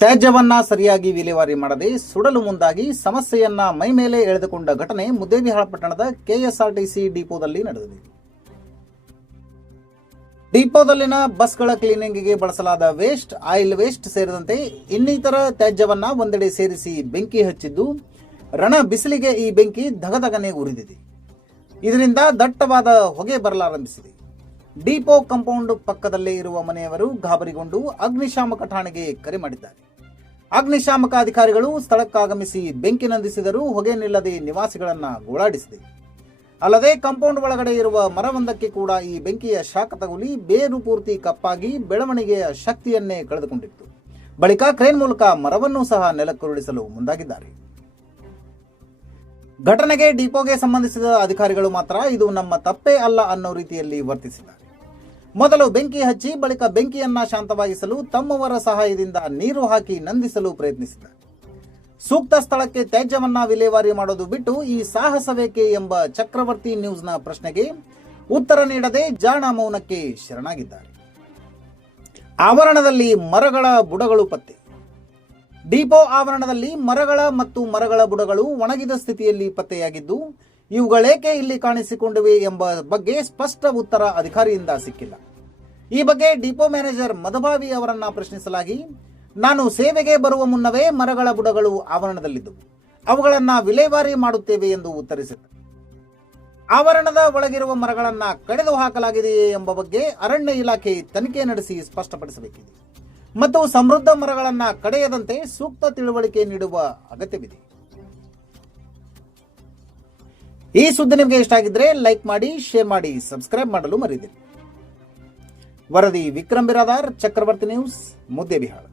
ತ್ಯಾಜ್ಯವನ್ನ ಸರಿಯಾಗಿ ವಿಲೇವಾರಿ ಮಾಡದೆ ಸುಡಲು ಮುಂದಾಗಿ ಸಮಸ್ಯೆಯನ್ನ ಮೈಮೇಲೆ ಎಳೆದುಕೊಂಡ ಘಟನೆ ಮುದ್ದೇಬಿಹಾಳ ಪಟ್ಟಣದ ಕೆಎಸ್ಆರ್ಟಿಸಿ ಡಿಪೋದಲ್ಲಿ ನಡೆದಿದೆ. ಡಿಪೋದಲ್ಲಿನ ಬಸ್ಗಳ ಕ್ಲೀನಿಂಗ್ಗೆ ಬಳಸಲಾದ ವೇಸ್ಟ್, ಆಯಿಲ್ ವೇಸ್ಟ್ ಸೇರಿದಂತೆ ಇನ್ನಿತರ ತ್ಯಾಜ್ಯವನ್ನ ಒಂದೆಡೆ ಸೇರಿಸಿ ಬೆಂಕಿ ಹಚ್ಚಿದ್ದು, ರಣ ಬಿಸಿಲಿಗೆ ಈ ಬೆಂಕಿ ಧಗಧಗನೆ ಉರಿದಿದೆ. ಇದರಿಂದ ದಟ್ಟವಾದ ಹೊಗೆ ಬರಲಾರಂಭಿಸಿದೆ. ಡಿಪೋ ಕಾಂಪೌಂಡ್ ಪಕ್ಕದಲ್ಲೇ ಇರುವ ಮನೆಯವರು ಗಾಬರಿಗೊಂಡು ಅಗ್ನಿಶಾಮಕ ಠಾಣೆಗೆ ಕರೆ ಮಾಡಿದ್ದಾರೆ. ಅಗ್ನಿಶಾಮಕ ಅಧಿಕಾರಿಗಳು ಸ್ಥಳಕ್ಕಾಗಮಿಸಿ ಬೆಂಕಿ ನಂದಿಸಿದರೂ ಹೊಗೆ ನಿಲ್ಲದೆ ನಿವಾಸಿಗಳನ್ನ ಗೋಳಾಡಿಸಿದೆ. ಅಲ್ಲದೆ ಕಾಂಪೌಂಡ್ ಒಳಗಡೆ ಇರುವ ಮರವೊಂದಕ್ಕೆ ಕೂಡ ಈ ಬೆಂಕಿಯ ಶಾಖ ತಗುಲಿ ಬೇರು ಪೂರ್ತಿ ಕಪ್ಪಾಗಿ ಬೆಳವಣಿಗೆಯ ಶಕ್ತಿಯನ್ನೇ ಕಳೆದುಕೊಂಡಿತ್ತು. ಬಳಿಕ ಕ್ರೇನ್ ಮೂಲಕ ಮರವನ್ನು ಸಹ ನೆಲಕ್ಕುರುಳಿಸಲು ಮುಂದಾಗಿದ್ದಾರೆ. ಘಟನೆಗೆ ಡಿಪೋಗೆ ಸಂಬಂಧಿಸಿದ ಅಧಿಕಾರಿಗಳು ಮಾತ್ರ ಇದು ನಮ್ಮ ತಪ್ಪೇ ಅಲ್ಲ ಅನ್ನೋ ರೀತಿಯಲ್ಲಿ ವರ್ತಿಸಿದ್ದಾರೆ. ಮೊದಲು ಬೆಂಕಿ ಹಚ್ಚಿ, ಬಳಿಕ ಬೆಂಕಿಯನ್ನ ಶಾಂತವಾಗಿಸಲು ತಮ್ಮವರ ಸಹಾಯದಿಂದ ನೀರು ಹಾಕಿ ನಂದಿಸಲು ಪ್ರಯತ್ನಿಸಿದ. ಸೂಕ್ತ ಸ್ಥಳಕ್ಕೆ ತ್ಯಾಜ್ಯವನ್ನ ವಿಲೇವಾರಿ ಮಾಡೋದು ಬಿಟ್ಟು ಈ ಸಾಹಸವೇಕೆ ಎಂಬ ಚಕ್ರವರ್ತಿ ನ್ಯೂಸ್ನ ಪ್ರಶ್ನೆಗೆ ಉತ್ತರ ನೀಡದೆ ಜಾಣ ಮೌನಕ್ಕೆ ಶರಣಾಗಿದ್ದಾರೆ. ಆವರಣದಲ್ಲಿ ಮರಗಳ ಬುಡಗಳು ಪತ್ತೆ. ಡಿಪೋ ಆವರಣದಲ್ಲಿ ಮರಗಳ ಮತ್ತು ಮರಗಳ ಬುಡಗಳು ಒಣಗಿದ ಸ್ಥಿತಿಯಲ್ಲಿ ಪತ್ತೆಯಾಗಿದ್ದು ಇವುಗಳೇಕೆ ಇಲ್ಲಿ ಕಾಣಿಸಿಕೊಂಡಿವೆ ಎಂಬ ಬಗ್ಗೆ ಸ್ಪಷ್ಟ ಉತ್ತರ ಅಧಿಕಾರಿಯಿಂದ ಸಿಕ್ಕಿಲ್ಲ. ಈ ಬಗ್ಗೆ ಡಿಪೋ ಮ್ಯಾನೇಜರ್ ಮಧುಭಾವಿ ಅವರನ್ನ ಪ್ರಶ್ನಿಸಲಾಗಿ, ನಾನು ಸೇವೆಗೆ ಬರುವ ಮುನ್ನವೇ ಮರಗಳ ಬುಡಗಳು ಆವರಣದಲ್ಲಿದ್ದವು. ಅವುಗಳನ್ನ ವಿಲೇವಾರಿ ಮಾಡುತ್ತೇವೆ ಎಂದು ಉತ್ತರಿಸಿದರು ಆವರಣದ ಒಳಗಿರುವ ಮರಗಳನ್ನ ಕಡಿದು ಹಾಕಲಾಗಿದೆಯೇ ಎಂಬ ಬಗ್ಗೆ ಅರಣ್ಯ ಇಲಾಖೆ ತನಿಖೆ ನಡೆಸಿ ಸ್ಪಷ್ಟಪಡಿಸಬೇಕಿದೆ. ಮತ್ತು ಸಮೃದ್ಧ ಮರಗಳನ್ನ ಕಡೆಯದಂತೆ ಸೂಕ್ತ ತಿಳುವಳಿಕೆ ನೀಡುವ ಅಗತ್ಯವಿದೆ. ಈ ಸುದ್ದಿ ನಿಮಗೆ ಇಷ್ಟ ಆಗಿದ್ರೆ ಲೈಕ್ ಮಾಡಿ ಶೇರ್ ಮಾಡಿ ಸಬ್ಸ್ಕ್ರೈಬ್ ಮಾಡಲು ಮರೆಯದಿರಿ. ವರದಿ ವಿಕ್ರಮ್ ಬಿರಾದಾರ್, ಚಕ್ರವರ್ತಿ ನ್ಯೂಸ್ ಮುದ್ದೇಬಿಹಾಳ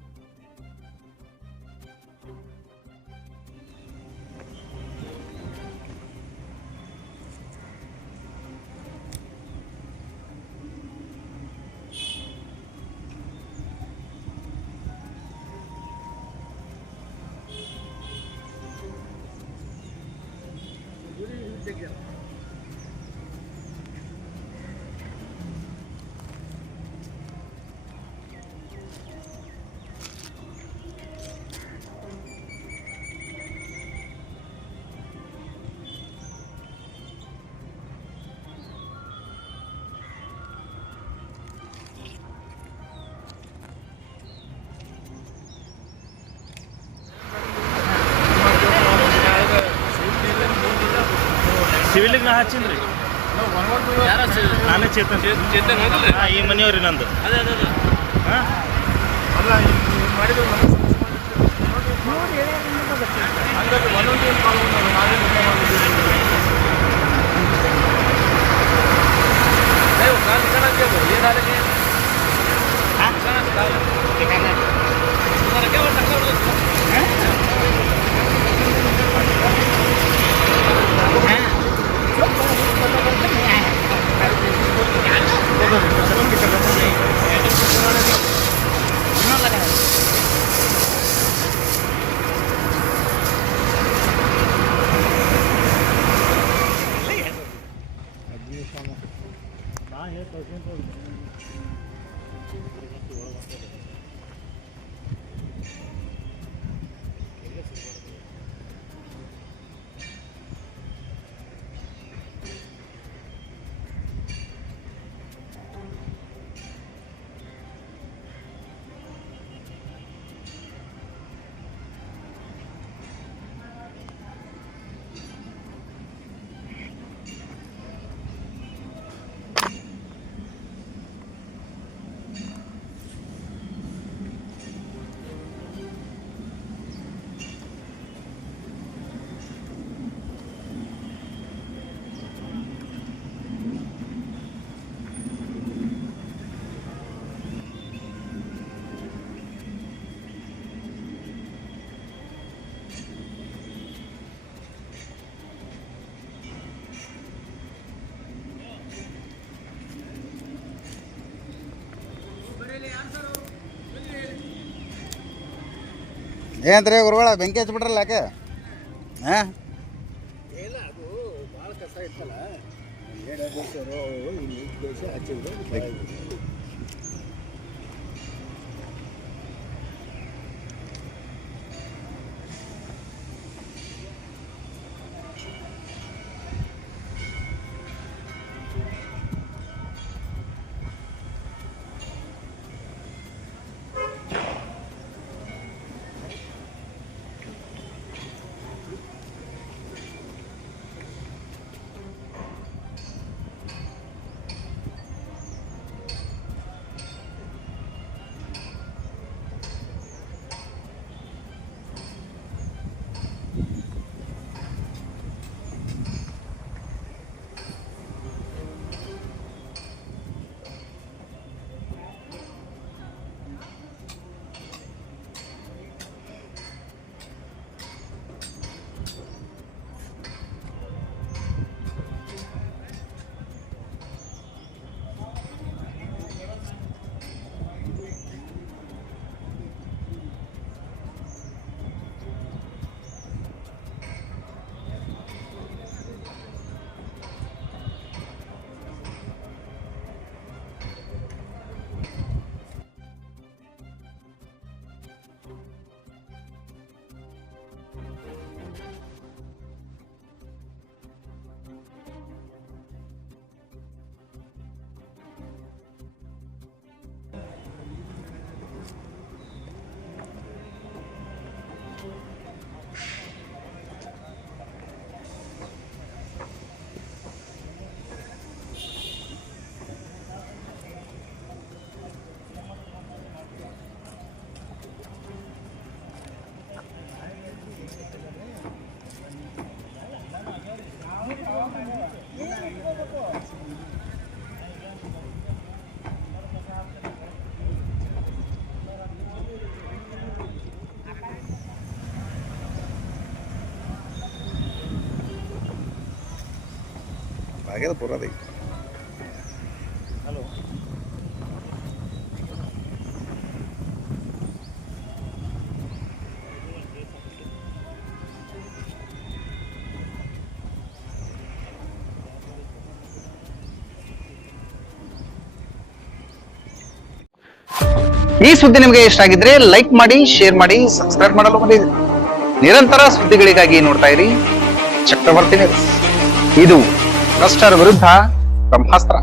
ಸಿವಿಲಿಗೆ ನಾ ಹಚ್ಚಿನ್ರಿ ನಾನೇ ಚೇತನ್. ಚೇತನ್ ಈ ಮನೆಯವ್ರಿ ನಂದು ಹಾಂ? ಏನಂತ್ರಿ ಗುರುಗಳ ಬೆಂಕಿ ಹಚ್ಬಿಟ್ರಲ್ಲ ಯಾಕೆ? ಹಾಂ ಆಗ್ಯದ ಪೂರದ ಹಲೋ. ಈ ಸುದ್ದಿ ನಿಮಗೆ ಇಷ್ಟ ಆಗಿದ್ರೆ ಲೈಕ್ ಮಾಡಿ ಶೇರ್ ಮಾಡಿ ಸಬ್ಸ್ಕ್ರೈಬ್ ಮಾಡಲು ಮಾಡಿ ನಿರಂತರ ಸುದ್ದಿಗಳಿಗಾಗಿ ನೋಡ್ತಾ ಇರಿ. ಚಕ್ರವರ್ತಿ ಇದು ಭ್ರಷ್ಟರ ವಿರುದ್ಧ ಬ್ರಹ್ಮಾಸ್ತ್ರ